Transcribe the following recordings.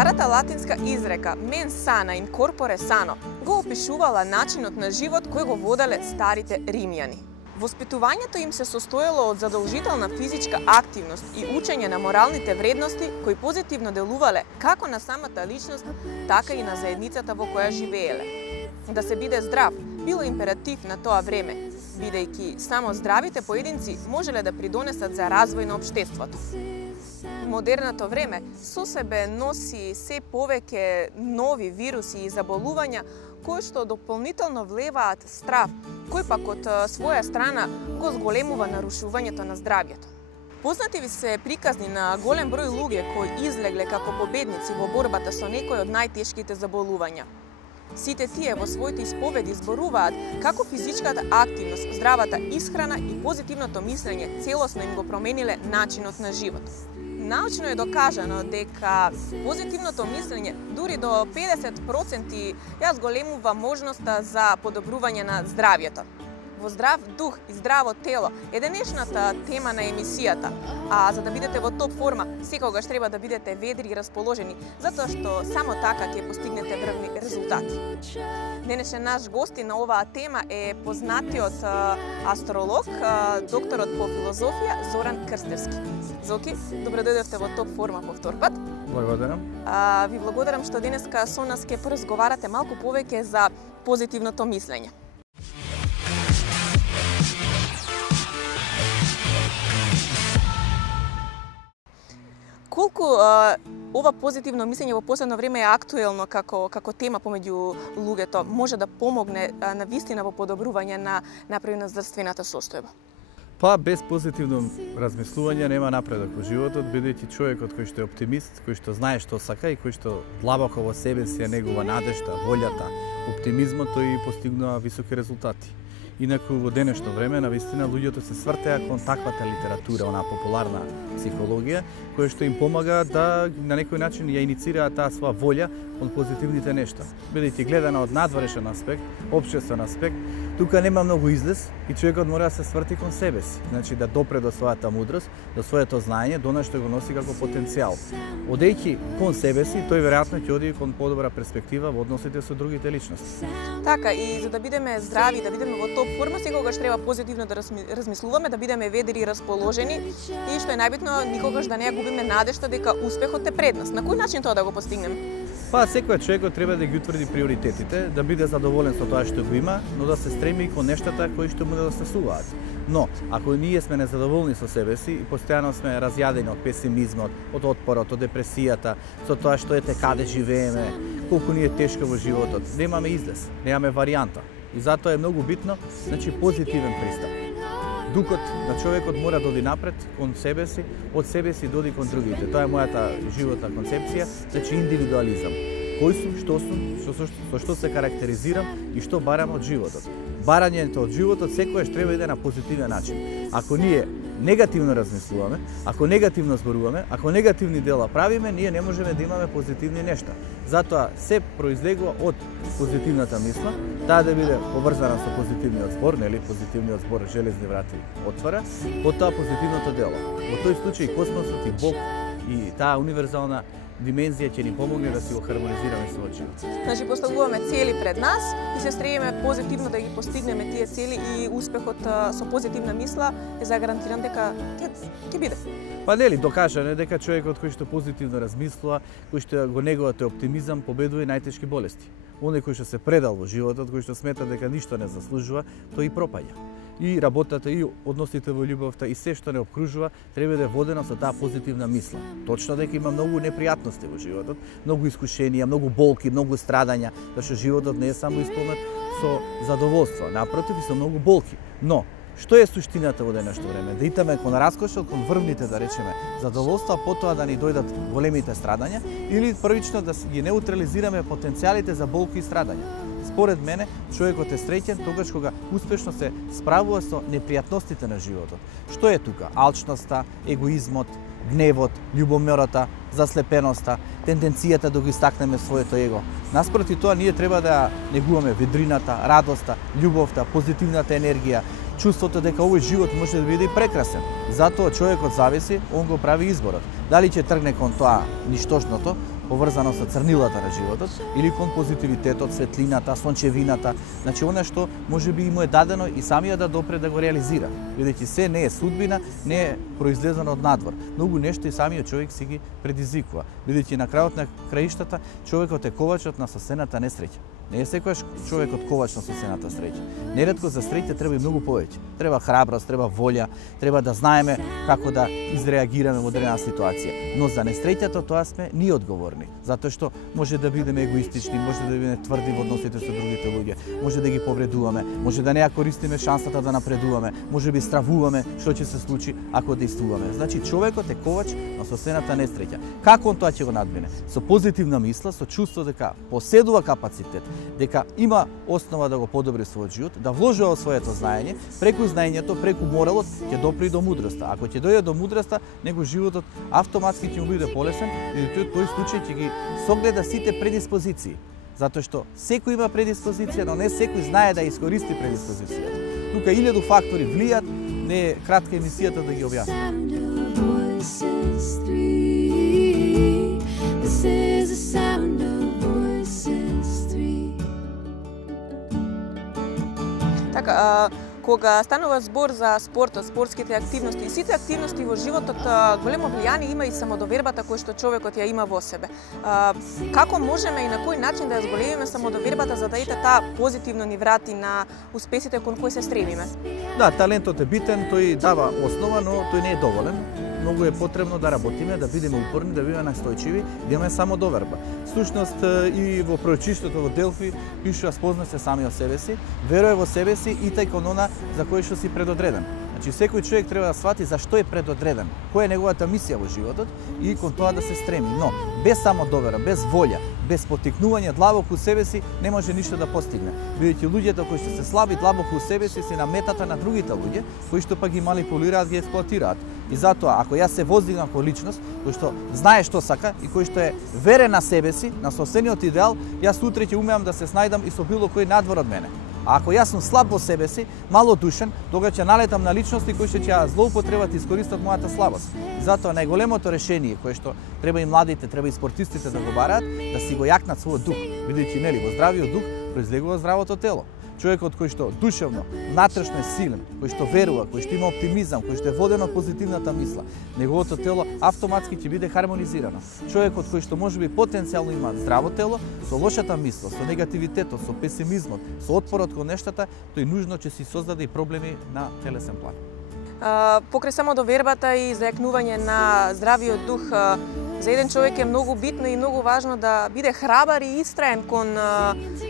Старата латинска изрека «Mens sana in corpore sano» го опишувала начинот на живот кој го водале старите римјани. Воспитувањето им се состоело од задолжителна физичка активност и учење на моралните вредности кои позитивно делувале како на самата личност, така и на заедницата во која живееле. Да се биде здрав било императив на тоа време, бидејќи само здравите поединци можеле да придонесат за развој на општеството. Модерното време со себе носи се повеќе нови вируси и заболувања кои што дополнително влеваат страв, кој пак од своја страна го зголемува нарушувањето на здравјето. Познати ви се приказни на голем број луѓе кои излегле како победници во борбата со некои од најтешките заболувања. Сите тие во своите исповеди зборуваат како физичката активност, здравата исхрана и позитивното мислење целосно им го промениле начинот на живот. Научно е докажано дека позитивното мислење дури до 50% ја зголемува можноста за подобрување на здравјето. Во здрав дух и здраво тело е денешната тема на емисијата, а за да бидете во топ форма, секогаш треба да бидете ведри и расположени, затоа што само така ќе постигнете врвни резултати. Денешен наш гости на оваа тема е познатиот астролог, докторот по филозофија Зоран Крстевски. Зоки, добро дојдовте во топ форма повтор пат. Благодарам. Ви благодарам што денеска со нас ќе поразговарате малку повеќе за позитивното мислење. Колку ова позитивно мислење во последно време е актуелно како тема помеѓу луѓето, може да помогне на вистина во подобрување на здравствената состојба? Па без позитивно размислување нема напредок во животот, бидејќи човекот кој што е оптимист, кој што знае што сака и кој што длабоко во себе си е негова надежда, волјата, оптимизмот, тој постигнува високи резултати. Инаку во денешно време, навистина, луѓето се свртеа кон таквата литература, онаа популарна психологија, која што им помага да на некој начин ја иницираат таа своја волја кон позитивните нешта. Бидејќи гледана од надворешен аспект, општествен аспект, тука нема многу излез и човекот мора да се сврти кон себе си. Значи да допре до својата мудрост, до своето знаење, до она што го носи како потенцијал. Одејќи кон себе си, тој веројатно ќе оди кон подобра перспектива во односите со другите личности. Така, и за да бидеме здрави, да бидеме во топ форма, секогаш треба позитивно да размислуваме, да бидеме ведри и расположени и што е најбитно, никогаш да не ја губиме надежта дека успехот е пред нас. На кој начин тоа да го постигнеме? Па секој човекот треба да ги утврди приоритетите, да биде задоволен со тоа што го има, но да се стреми и кон нештата кои што му недостасуваат. Но, ако ние сме незадоволни со себе си и постојано сме разјадени од песимизмот, од отпорот, од депресијата, со тоа што ете каде живееме, колку ни е тешко во животот, немаме излез, немаме варијанта. И затоа е многу битно, значи позитивен пристап. Духот на човекот мора да оди напред кон себе си, од себе си доди кон другите. Тоа е мојата животна концепција, значи индивидуализам. Кој сум, што сум, со што се карактеризирам и што барам од животот. Барањето од животот секојаш треба да иде на позитивен начин. Ако ние негативно размислуваме, ако негативно зборуваме, ако негативни дела правиме, ние не можеме да имаме позитивни нешта. Затоа се произлегува од позитивната мисла, таа да биде поврзана со позитивниот збор, нели позитивниот збор железни врати отвара, потоа позитивното дело. Во тој случај космосот и Бог и таа универзална димензија ќе ни помогне да си го хармонизираме својот живот. Значи поставуваме цели пред нас и се стремиме позитивно да ги постигнеме тие цели и успехот со позитивна мисла е загарантиран дека ќе биде. Па нели докажано е дека човекот кој што позитивно размислува, кој што го негува тој оптимизам, победува и најтешки болести. Оној кој што се предал во животот, кој што смета дека ништо не заслужува, тој и пропаѓа. И работата, и односите во љубовта, и се што не обкружува, треба да е водено со таа позитивна мисла. Точно дека има многу непријатности во животот, многу искушенија, многу болки, многу страдања, зашто животот не е само исполнет со задоволство, напротив и со многу болки. Но што е суштината во денешно време? Да итаме кон раскошот, кон врвните, да речеме, задоволства, потоа да ни дојдат големите страдања, или првично да ги неутрализираме потенцијалите за болки и страдања. Според мене, човекот е среќен тогаш кога успешно се справува со непријатностите на животот. Што е тука? Алчноста, егоизмот, гневот, љубомората, заслепеноста, тенденцијата да го истакнеме своето его. Наспроти тоа, ние треба да негуваме ведрината, радоста, љубовта, позитивната енергија, чувството дека овој живот може да биде и прекрасен. Затоа човекот зависи, он го прави изборот. Дали ќе тргне кон тоа ништожното, поврзано со црнилата на животот или кон позитивитетот, светлината, сончевината, значи она што можеби и му е дадено и самиот да допре да го реализира, бидејќи се не е судбина, не е произлезено од надвор. Многу нешто и самиот човек си ги предизвикува, бидејќи на крајот на краиштата човекот е ковачот на соседната несреќа. Не е секојаш човекот ковач на соседната среќа. Неретко за среќа треба и многу повеќе. Треба храброст, треба волја, треба да знаеме како да изреагираме во одредена ситуација. Но за несреќата тоа сме ние одговорни, затоа што може да бидеме егоистични, може да бидеме тврди во односите со другите луѓе, може да ги повредуваме, може да не ја користиме шансата да напредуваме, може би стравуваме што ќе се случи ако действуваме. Значи човекот е ковач на соседната несреќа. Како он тоа ќе го надмине? Со позитивна мисла, со чувство дека поседува капацитет, дека има основа да го подобри својот живот, да вложува своето знаење, преку знаењето, преку моралот ќе допри до мудроста. Ако ќе дојде до мудроста, него животот автоматски ќе му биде полесен и во тој случај ќе ги согледа сите предиспозиции. Затоа што секој има предиспозиција, но не секој знае да искористи предиспозицијата. Тука 1000 фактори влијат, не е кратка емисијата да ги објаснам. Така, кога станува збор за спортот, спортските активности и сите активности во животот, големо влијание има и самодовербата која што човекот ја има во себе. Како можеме и на кој начин да ја зголемиме самодовербата за да ете таа позитивно ни врати на успесите кон кои се стремиме? Да, талентот е битен, тој дава основа, но тој не е доволен. Многу е потребно да работиме, да бидеме упорни, да бидеме настојчиви, да имаме самодоверба. Всушност и во проучиштето во Делфи пишува спозна се самиот себе си, верува во себе си и тај кон она за кој што си предодреден. Значи секој човек треба да свати зашто е предодреден, која е неговата мисија во животот и кон тоа да се стреми. Но без самодовера, без волја, без потикнување длабоко у себе си не може ништо да постигне. Бидејќи луѓето кои што се слаби длабоко у себе си се на метата на другите луѓе, кои што пак ги манипулираат, ги експлоатираат. И затоа, ако јас се воздигнам како личност, кој што знае што сака и кој што е верен на себе си, на собствениот идеал, јас утре ќе умеам да се снајдам и со било кој надвор од мене. А ако јас сум слаб во себе си, малодушен, тогаш ќе налетам на личности кои што ќе ја злоупотребат и искористат мојата слабост. И затоа најголемото решение кое што треба и младите, треба и спортистите да го бараат, да си го јакнат својот дух, бидејќи нели во здравиот дух произлегува здравото тело. Човекот кој што душевно, внатрешно е силен, кој што верува, кој што има оптимизам, кој што е воден од позитивната мисла, неговото тело автоматски ќе биде хармонизирано. Човекот кој што можеби потенцијално има здраво тело, со лошата мисла, со негативитетот, со песимизмот, со отпорот кон нештата, тој нужно ќе си создаде и проблеми на телесен план. Покрај самодовербата и зајакнување на здравиот дух, за еден човек е многу битно и многу важно да биде храбар и истраен кон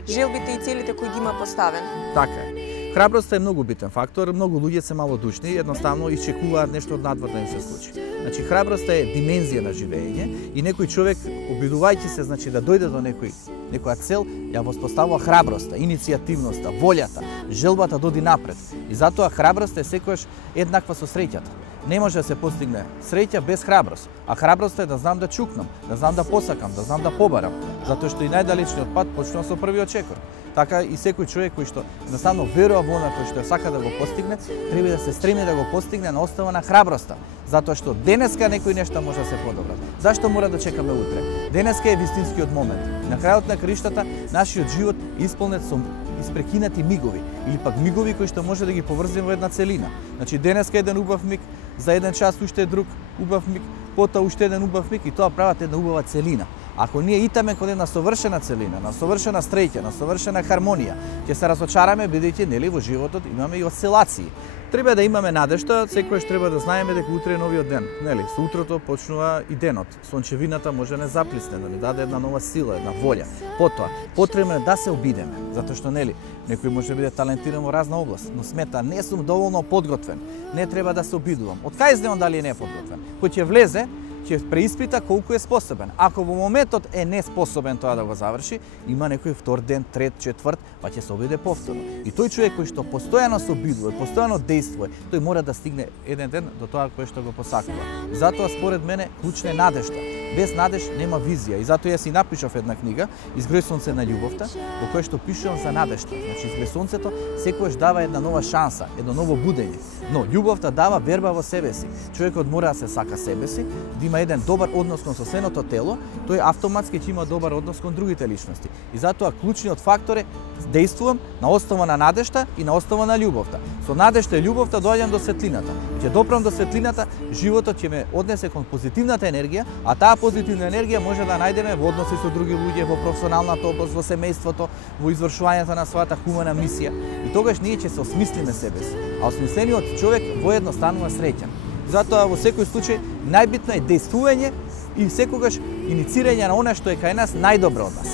желбите и целите кои ги има поставен. Така е. Храброста е многу битен фактор, многу луѓе се малодушни и едноставно исчекуваат нешто од надвор да им се случи. Значи храброста е димензија на живење и некој човек обидувајќи се значи да дојде до некоја цел, ја воспоставува храброста, иницијативноста, волјата, желбата да оди напред. И затоа храброста е секогаш еднаква со среќата. Не може да се постигне среќа без храброст, а храброста е да знам да чукнам, да знам да посакам, да знам да побарам, затоа што и најдалечниот пат почнува со првиот чекор. Така и секој човек кој што едноставно верува во она што сака да го постигне, треба да се стреми да го постигне на основа на храброста, затоа што денеска некои нешта може да се подобрат. Зашто мора да чекаме утре? Денеска е вистинскиот момент. На крајот на краиштата нашиот живот е исполнет со испрекинати мигови или пак мигови кои што може да ги поврзиме во една целина. Значи денеска е еден убав миг, за еден час уште е друг убав миг, потоа уште еден убав миг и тоа прават една убава целина. Ако ние итаме кон една совршена целина, на совршена среќа, на совршена хармонија, ќе се разочараме бидејќи нели во животот имаме и осцилации. Треба да имаме надежда, секогаш треба да знаеме дека утре е новиот ден. Нели, со утрото почнува и денот. Сончевината може да не заплисне, да ни даде една нова сила, една волја. Потоа, потребно е да се обидеме, затоа што нели, некој може да биде талентиран во разна област, но смета не сум доволно подготвен. Не треба да се обидувам. Од кај знаам дали не е подготвен? Кој ќе влезе, ќе преиспита колку е способен. Ако во моментот е неспособен тоа да го заврши, има некој втор ден, трет, четврт, па ќе се обиде повторно. И тој човек кој што постојано се обидува, постојано действува, тој мора да стигне еден ден до тоа кое што го посакува. Затоа според мене клучна е надежда. без надеж нема визија. И затоа јас и напишав една книга, Изгреј сонце на љубовта, во која што пишувам за надежта. Значи, Изгреј сонцето секогаш дава една нова шанса, едно ново будење. Но љубовта дава верба во себе си. Човекот мора да се сака себе си, да има еден добар однос кон соседното тело, тој автоматски ќе има добар однос кон другите личности. И затоа клучниот фактор е действувам на основа на надежта и на основа на љубовта. Со надежта и љубовта доаѓам до светлината. Ќе допрам до светлината, животот ќе ме однесе кон позитивната енергија, а таа позитивна енергија може да најдеме во односи со други луѓе, во професионалната област, во семејството, во извршувањето на својата хумана мисија. И тогаш ние ќе се осмислиме себе си. А осмислениот човек воедно станува среќен. Затоа во секој случај најбитно е действување и секогаш иницирање на она што е кај нас најдобро од нас.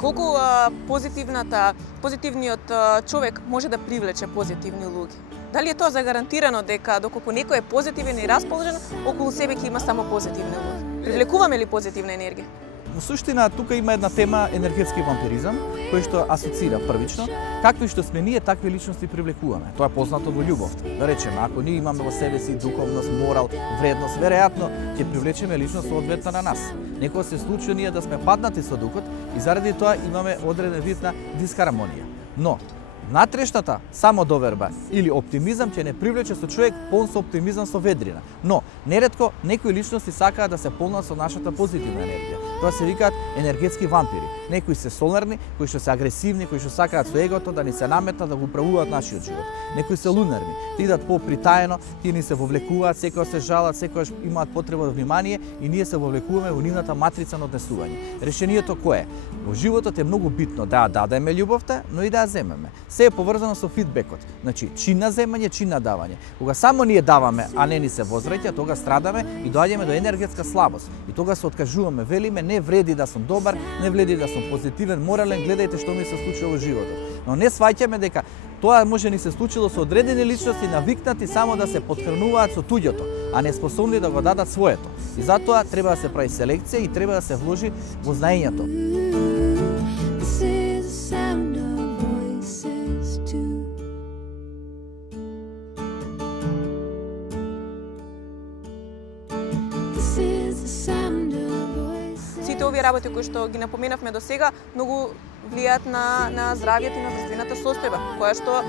Колку позитивниот човек може да привлече позитивни луѓе? Дали е тоа загарантирано дека доколку некој е позитивен и расположен, околу себе ќе има само позитивни луѓе? Привлекуваме ли позитивна енергија? Во суштина, тука има една тема енергетски вампиризам, кој што асоцира првично. Какви што сме ние, такви личности привлекуваме. Тоа е познато во љубовта. Да речеме, ако ние имаме во себе си духовност, морал, вредност, веројатно ќе привлечеме личност соодветна на нас. Некој се случи ние да сме паднати со духот и заради тоа имаме одреден вид на дисхармонија. Но натрешната самодоверба или оптимизам ќе не привлече со човек полн со оптимизам, со ведрина. Но неретко некои личности сакаат да се полнат со нашата позитивна енергија. Тоа се викаат енергетски вампири. Некои се соларни, кои што се агресивни, кои што сакаат со егото да ни се наметнат да го управуваат нашиот живот. Некои се лунарни, да идат попритаено, тие ни се вовлекуваат, секогаш се жалат, секогаш имаат потреба од внимание и ние се вовлекуваме во нивната матрица на однесување. Решението кое е? Во животот е многу битно да ја дадеме љубовта, но и да ја земеме. Се е поврзано со фидбекот. Значи, чин на земање, чин на давање. Кога само ние даваме, а не ни се возвраќа, тога страдаме и доаѓаме до енергетска слабост. И тога се откажуваме, велиме не вреди да сум добар, не вреди да сум позитивен, морален, гледајте што ми се случило во животот. Но не сваќаме дека тоа може ни се случило со одредени личности навикнати само да се потхрануваат со туѓото, а не способни да го дадат своето. И затоа треба да се прави селекција и треба да се вложи во знаењето. Сите овие работи кои што ги напоменавме до сега многу влијаат на здравјето и на здравствената состојба, која што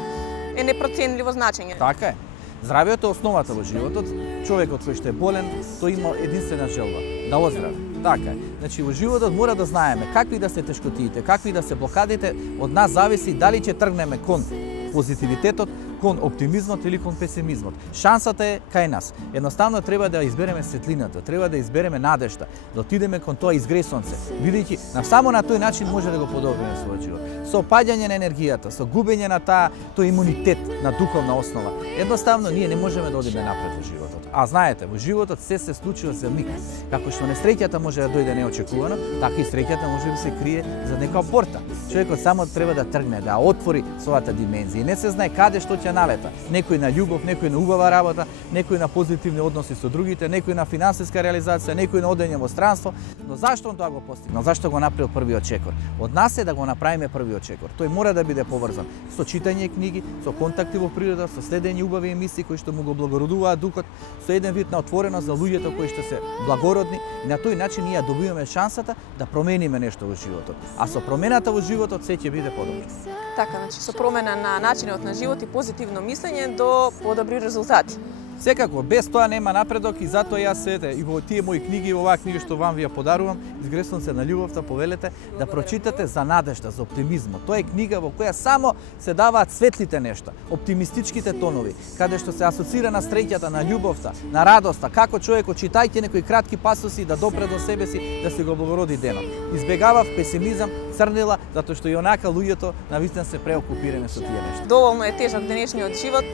е непроценливо значење. Така е. Здравјето е основата во животот. Човекот кој што е болен, тој има единствена желба да оздрави. Така е. Значи во животот мора да знаеме какви да се тешкотиите, какви да се блокадите, од нас зависи дали ќе тргнеме кон позитивитетот, кон оптимизмот или кон песимизмот. Шансата е кај нас. Едноставно треба да избереме светлината, треба да избереме надежта, да отидеме кон тоа изгреј сонце, бидејќи само на тој начин може да го подобриме својот живот. Со паѓање на енергијата, со губење на тој имунитет на духовна основа, едноставно ние не можеме да одиме напред во животот. А знаете, во животот се случува за миг. Како што несреќата може да дојде неочекувано, така и среќата може да се крие за некоја порта. Човекот само треба да тргне, да отвори својата димензија. Не се знае каде што ќе налета. Некој на љубов, некој на убава работа, некој на позитивни односи со другите, некој на финансиска реализација, некој на одење во странство. Но зашто он тоа го постигнал? Зашто го направил првиот чекор? Од нас е да го направиме првиот чекор. Тој мора да биде поврзан со читање книги, со контакти во природа, со следење убави емисии кои што му го благородуваат духот, со еден вид на отвореност за луѓето кои што се благородни и на тој начин ние добиваме шансата да промениме нешто во животот. А со промената во животот се ќе биде подобро. Така, значи со промена на начинот на живот и позитивно мислење до подобри резултати. Секако, без тоа нема напредок и затоа јас и во тие мои книги и во оваа книга што вам ви ја подарувам, Изгреј сонце на љубовта, повелете да прочитате за надежда, за оптимизмот. Тоа е книга во која само се даваат светлите нешта, оптимистичките тонови, каде што се асоцира на среќата, на љубовта, на радоста, како човекот читајќи некои кратки пасоси да допре до себе си да се го благороди денот. Избегавав песимизам, црнила, затоа што и онака луѓето навистина се преокупирани со тие нешта. Доволно е тежок денешниот живот,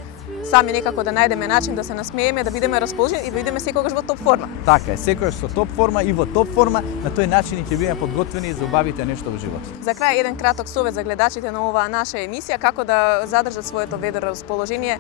сами некако да најдеме начин да се насмееме, да бидеме расположени и да бидеме секогаш во топ форма. Така е, секогаш со топ форма и во топ форма, на тој начин ќе бидеме подготвени за убавите нешто во животот. За крај еден краток совет за гледачите на оваа наша емисија, како да задржат своето ведро расположение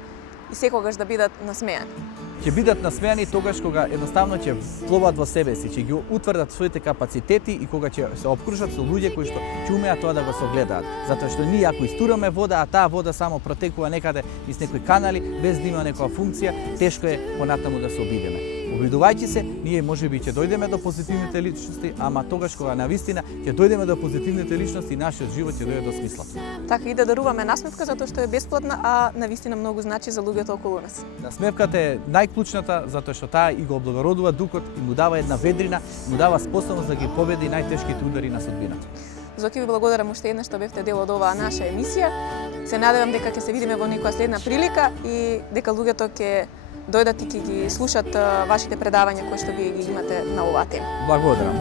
и секогаш да бидат насмеани. Ќе бидат насмеани тогаш кога едноставно ќе вловат во себе си, ќе ги утврдат своите капацитети и кога ќе се опкружат со луѓе кои што ќе умеат тоа да го согледаат. Затоа што ние ако истураме вода, а таа вода само протекува некаде низ некои канали без да има некоја функција, тешко е понатаму да се обидеме. Обидувајќи се, ние можеби ќе дојдеме до позитивните личности, ама тогаш кога навистина ќе дојдеме до позитивните личности, нашиот живот ќе дојде до смисла. Така и да даруваме насмевка затоа што е бесплатна, а навистина многу значи за луѓето околу нас. Насмевката е најклучната затоа што таа и го облагородува духот и му дава една ведрина, му дава способност да ги победи најтешките удари на судбината. Зоки, ви благодарам уште еднаш што бевте дел од оваа наша емисија. Се надевам дека ќе се видиме во некоја следна прилика и дека луѓето ќе дојдат и ќе ги слушат вашите предавања кои што вие ги имате на оваа тема. Благодарам.